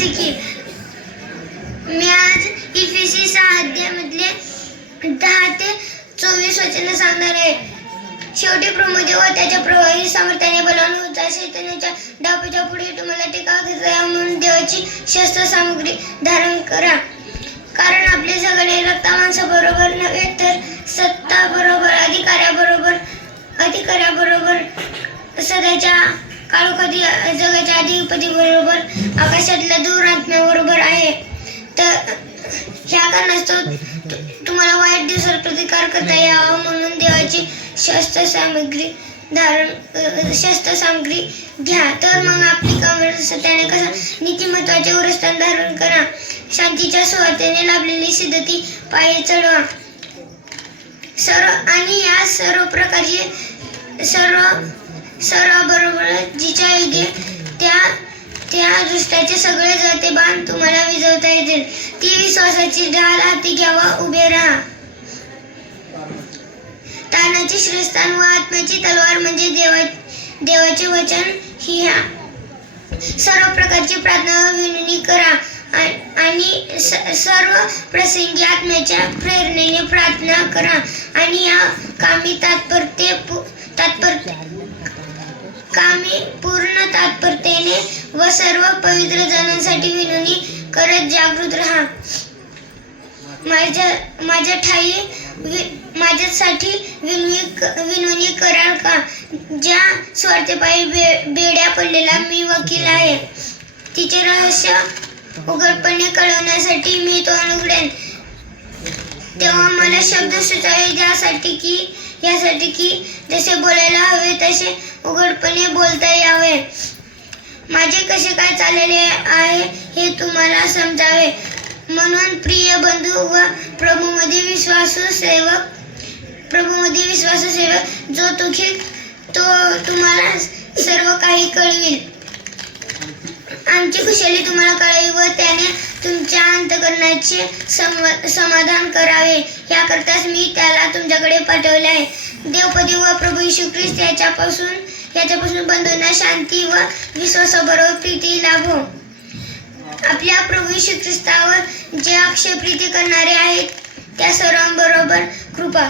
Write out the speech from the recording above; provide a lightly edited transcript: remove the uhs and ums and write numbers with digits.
जसे की मी आज इफेसी 6 अध्यायामधले 10 ते 24 वचन सांगणार आहे. शेवटी प्रभूमध्ये व त्याच्या प्रवाही सामर्थ्याने बलान होता शैतानाच्या डावपेच्या पुढे तुम्हाला टीका घेतला म्हणून देवाची शस्त्र सामग्री धारण करा. कारण आपले सगळे रक्त माणसाबरोबर नव्हे तर सत्ता बरोबर अधिकाऱ्याबरोबर सध्याच्या काळोखाती जगाच्या अधिपती बरोबर आकाशातल्या दूर आत्म्याबरोबर आहे. तर ह्या कारणास्तव तुम्हाला वाईट दिवसात प्रतिकार करता यावा म्हणून देवाची शस्त्र सामग्री घ्या. तर मग आपली कमर सत्याने कसा नीतिमत्वाचे उरस्थान धारण करा. शांतीच्या सुवार्तेने लाभलेली सिद्धती पायी चढवा. आणि या सर्व प्रकारचे सर्वाबरोबर जिच्या युगे त्या दृष्ट्याचे सगळे जाते बाण तुम्हाला विजवता येतील. ती विश्वासाची ढाल हाती घ्यावा. उभे राहा. तानाचे श्रेष्ठान व आत्म्याची तलवार म्हणजे देवाचे वचन ही ह्या. सर्व प्रकारची प्रार्थना विनवणी करा आणि सर्व प्रसंगी आत्म्याच्या प्रेरणेने प्रार्थना करा. आणि या कामी पूर्ण तात्परतेने व सर्व पवित्र जनांसाठी विनवणी करत जागृत राहा. माझ्यासाठी विनवणी कराल का? ज्या स्वार्थेपायी बेड्या पडलेला मी वकील आहे. तिचे रहस्य उघडपणे कळवण्यासाठी मी तो उघडेन. तेव्हा मला शब्द सुचावे यासाठी की जसे बोलायला हवे तसे उघडपणे बोलता यावे. माझे कसे काय चाललेले आहे हे तुम्हाला समजावे. म्हणून प्रिय बंधू व प्रभूमध्ये विश्वासू सेवक जो तो तुम्हाला सर्व काही कळविल. आमची कुशली तुम्हाला कळावी व त्याने तुमच्या अंतःकरणाचे समाधान करावे. याकरताच मी त्याला तुमच्याकडे पाठवले आहे. देवपदी व प्रभू येशू ख्रिस्त याच्यापासून बंधूंना शांती व विश्वासाबरोबर प्रीती लाभो. आपल्या प्रभू येशू ख्रिस्तावर जे अक्षय प्रीती करणारे आहेत त्या सर्वांबरोबर कृपा